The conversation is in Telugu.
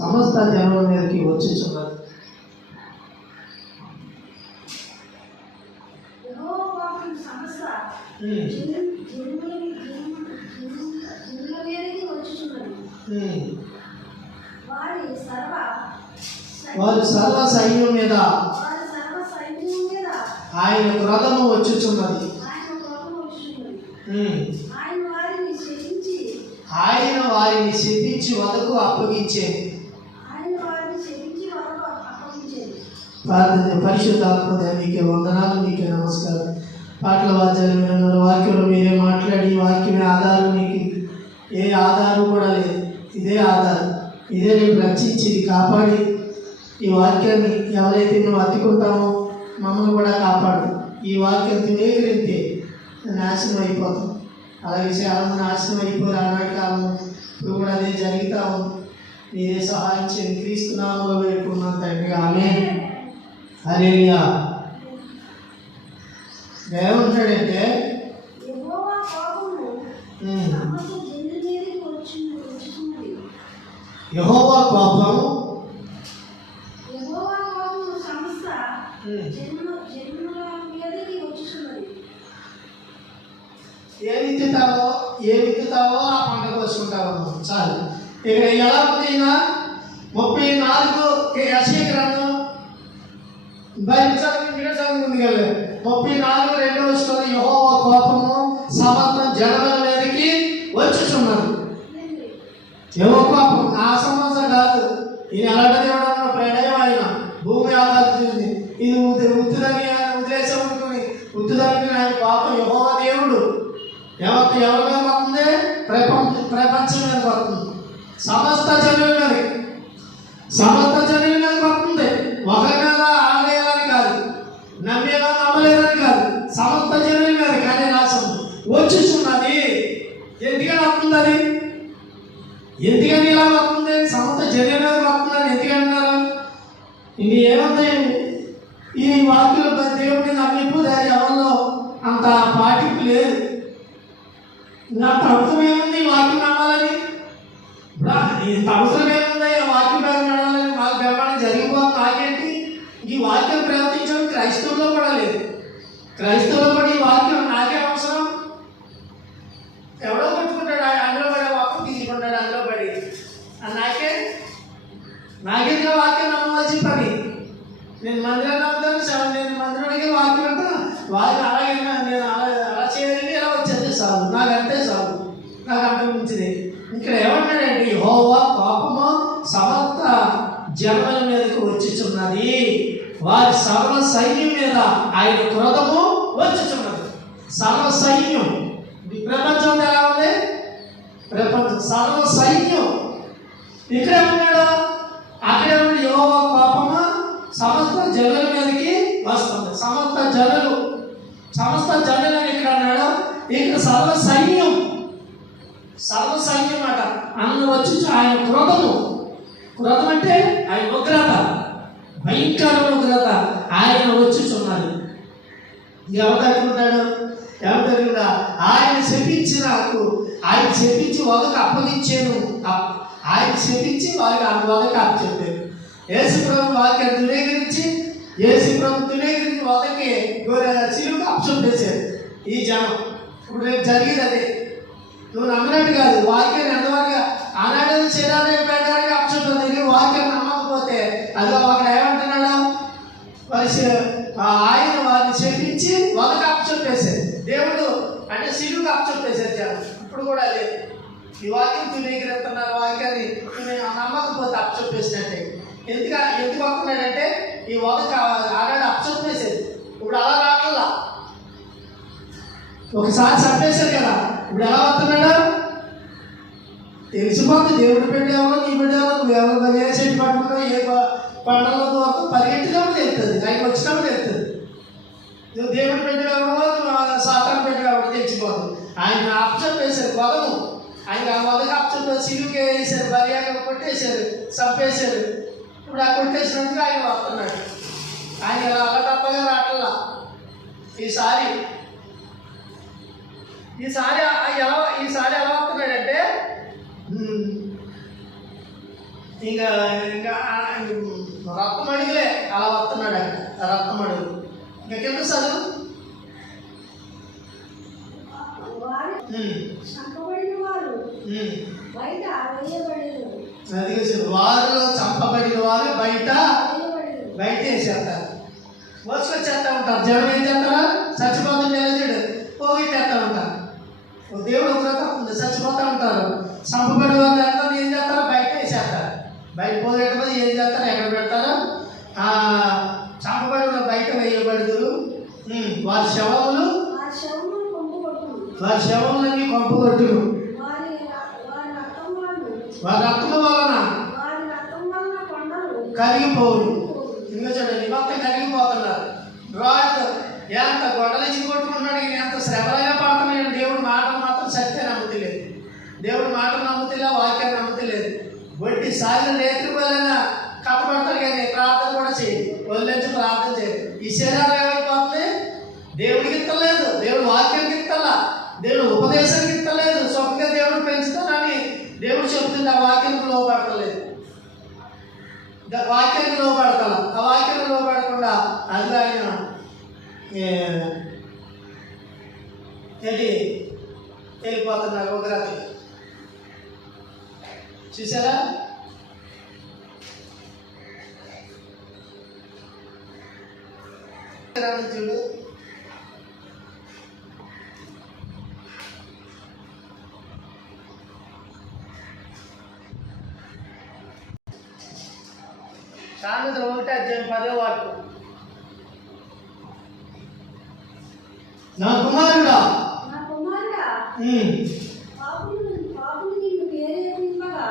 సమస్త జనుల మీదకి వచ్చుచున్నది. వారి సర్వ సైన్యం మీద ఆయన క్రోధము వచ్చుచున్నది. ఆయన వారిని శపించి వదకు అప్పగించేది. ప్రార్థన. పరిశుద్ధాత్మ మీకే వందనాలు, మీకే నమస్కారం. పాటల వాద్యాలు విన్నారు, వాక్యంలో మీరే మాట్లాడి వాక్యమే ఆధారం. నీకు ఏ ఆధారం కూడా లేదు, ఇదే ఆధారం. ఇదే నేను రక్షించి కాపాడి ఈ వాక్యాన్ని ఎవరైతే మేము అత్తుకుంటామో మమ్మల్ని కూడా కాపాడు. ఈ వాక్యం తినేగిరితే నాశనం అయిపోతాం. అలాగే చాలామంది నాశనం అయిపోయారు ఆనాటి కాలంలో. ఇప్పుడు కూడా అదే జరుగుతూ ఉంది. మీరే సహాయం చేయండి. క్రీస్తు నామములో వేడుకున్నాం తండ్రి, ఆమేన్. హల్లెలూయా. ఏమంటాడంటే యెహోవా కోపం ఏ విత్తుతావో ఆ పంట కోసుకుంటావు. చాలు. ఇక్కడ ఎలా ఉంది? 34 యెషయా గ్రంథం బైబిల్ ఉంది కదా, 34:2 యెహోవా కోపము సమస్త జనముల మీదకి వచ్చుచున్నది. యెహోవా కోపం ఆ సమస్య కాదు. ఈయన అలాంటి ప్రణయం ఆయన భూమి ఆధారిస్తుంది. ఇది ఉత్తుదని ఉద్దేశం ఉంటుంది. ఉత్తుదానికి ఆయన కోపం. యెహోవా దేవుడు ఎవరి మీద పడుతుంది? ప్రపంచం మీద పడుతుంది. సమస్త జనుల మీద పడుతుంది. ఒకరి మీద ఆడేయాలని కాదు, నమ్మేలా నమ్మలేదని కాదు, సమస్త జనుల మీద. కానీ నాశం వచ్చేస్తున్నది. ఎందుకని వస్తుంది అది? ఎందుకని ఇలా వస్తుంది? సమస్త జనుల మీద వస్తుందని ఎందుకంటున్నారు? ఇది ఏముంది? ఈ వాక్యులు దేవుడిని నమ్మిపు ఎవరిలో అంత పాటింపు లేదు. నాకు అవసరం ఏముంది వాక్యం నమ్మాలని? ఇంత అవసరం ఏముంది వాక్యం మీద నడాలని? మాకు బ్రహ్మాండం జరిగిపోతుంది. నాకేంటి? ఈ వాక్యం ప్రవర్తించడం క్రైస్తవుల్లో కూడా లేదు. క్రైస్తవుల్లో కూడా ఈ వాక్యం నాకే అవసరం. ఎవడో కొట్టుకుంటాడు, అందులో పడే వాక్యం తీసుకుంటాడు, అందులో పడి నాకేందుకు వాక్యం నమ్మవలసిన పని? నేను మందిరాన్ని నమ్ముతాను. నేను మందిరానికి వాక్యం అంటా వాక్యం అలాగే నేను అలా చేయాలని ఎలా వచ్చేది చాలు, నాకంటే చాలు, నాకు అంత మంచిది. ఇక్కడ ఏమన్నాడంటే యెహోవా కోపము సమస్త జనుల మీదకు వచ్చుచున్నది. వారి సర్వ సైన్యం మీద ఆయన క్రోధము వచ్చుచున్నది. సర్వ సైన్యం. ప్రపంచం ఎలా ఉంది? ప్రపంచం సర్వ సైన్యం. ఇక్కడ ఏమన్నాడు? అక్కడే ఉండి యెహోవా కోపము సమస్త జనుల మీదకి వస్తుంది. సమస్త జనులు అని ఇక్కడ అన్నాడు. ఇక్కడ సర్వ సైన్యం అట. అన్న వచ్చి ఆయన క్రోధము. క్రోధం అంటే ఆయన ఉగ్రత, భయంకరమైన ఉగ్రత ఆయన వచ్చుచున్నది. ఎవరు తట్టుకుంటాడు? ఆయన శపించి వదకు అప్పగించాను. ఆయన శపించి వారికి వదకు అప్పచెప్పారు. యేసుప్రభు వాక్యాన్ని దురేకరించి వదకి సిలువకు అప్పచెప్పేశారు ఈ జనం. ఇప్పుడు రేపు జరిగేది అదే. నువ్వు నమ్మినట్టు కాదు. వాక్యాన్ని ఎంతవరకు ఆనాడు శరీరాన్ని పెట్టడానికి అప్పచెప్తుంది. వాక్యాన్ని నమ్మకపోతే అది అక్కడ ఏమంటున్నాడు? ఆయన వారిని చెప్పించి వదకు అప్పచెప్పేశారు. దేవుడు అంటే సిలువకు అప్పచెప్పేశారు జనం. ఇప్పుడు కూడా అదే. ఈ వాక్యం తునీకరిస్తున్నారు. వాక్యాన్ని నమ్మకపోతే అప్పచెప్పేసినట్టే. ఎందుకు వస్తున్నాడంటే ఈ వదకు ఆనాడు అప్పచెప్పేశారు. ఇప్పుడు అలా రావట్లా. ఒకసారి చంపేశారు కదా, ఇప్పుడు ఎలా వస్తున్నాడు? తెలిసిపోతే దేవుడు పెట్టేవాళ్ళు, నీ పెట్టేవాళ్ళు, నువ్వు ఎవరు ఏ చెట్టు పట్టుకున్నా ఏ పంటలో పరిగెట్టినప్పుడు తెలుస్తుంది, ఆయన వచ్చినప్పుడు తెలుస్తుంది. నువ్వు దేవుడు పెట్టేవాడు, సాతాను పెట్టేవాడు తెలిసిపోతుంది. ఆయన అప్పచెప్పేశారు వదము. ఆయన వదకు అప్పచెప్పారు. సిలువకి వేసారు, బలియాగా కొట్టేశారు, చంపేశారు. ఇప్పుడు ఆ కొట్టేసినందుకు ఆయన వస్తున్నాడు. ఆయన అలా తప్పగా రావట్లా. ఈసారి ఎలా వస్తున్నాడంటే ఇంకా ఇంకా రక్తమడిగిలే అలా వస్తున్నాడు అక్కడ రక్తమడుగు. ఇంకా కింద చదువు. వారిలో చంపబడిన వారు బయట వేసేస్తారు. వచ్చేస్తా ఉంటారు. జనం ఏం చేస్తారా? చచ్చిపోతుంది నిలజడు పోగొట్టేస్తా ఉంటారు. దేవుడు వ్రతం ఉంది, చచ్చిపోతూ ఉంటారు. చంపబడి వాళ్ళు అందరూ ఏం చేస్తారో బయట వేసేస్తారు. బయట పోగొట్టబోదు ఏం చేస్తారో ఎక్కడ పెడతారో చంపబడి బయట వేయబడుదురు. వారి శవములన్నీ కొంపు కొట్టును. వారి రక్తము వలన కరిగిపోవు. ఇంకా చూడండి, మొత్తం కరిగిపోతున్నారు. రాజు ఎంత గొడవలించి కొట్టుకుంటున్నాడు. ఈయన ఎంత శ్రమలుగా పడుతున్నాడు. దేవుడు మాటలు మాత్రం సత్యం నమ్ముతలేదు. దేవుడు మాటలు నమ్ముతలే, వాక్యాన్ని నమ్ముతలేదు. వడ్డీ సాగిన నేత్రి వలన కప్పబడతారు. కానీ ప్రార్థన కూడా చేయదు, వదిలేసి ప్రార్థన చేయదు. ఈ శరీరం ఏమైపోతుంది? దేవుడికి ఇస్తలేదు, దేవుడు వాక్యానికి ఇస్తలా, దేవుడు ఉపదేశానికి ఇస్తలేదు. సొంతంగా దేవుడు పెంచుతానని దేవుడు చెప్తుంది. ఆ వాక్యానికి లోపడతలేదు, వాక్యానికి లోపడతాల. ఆ వాక్యానికి లోపడకుండా అది ఆయన వెళ్ళిపోతున్నారు ఒక రాత్రి. చూసారా? చూడు, సామెతలు 1:10 నా కుమారుడా పాపులు నిన్ను ప్రేరేపింపగా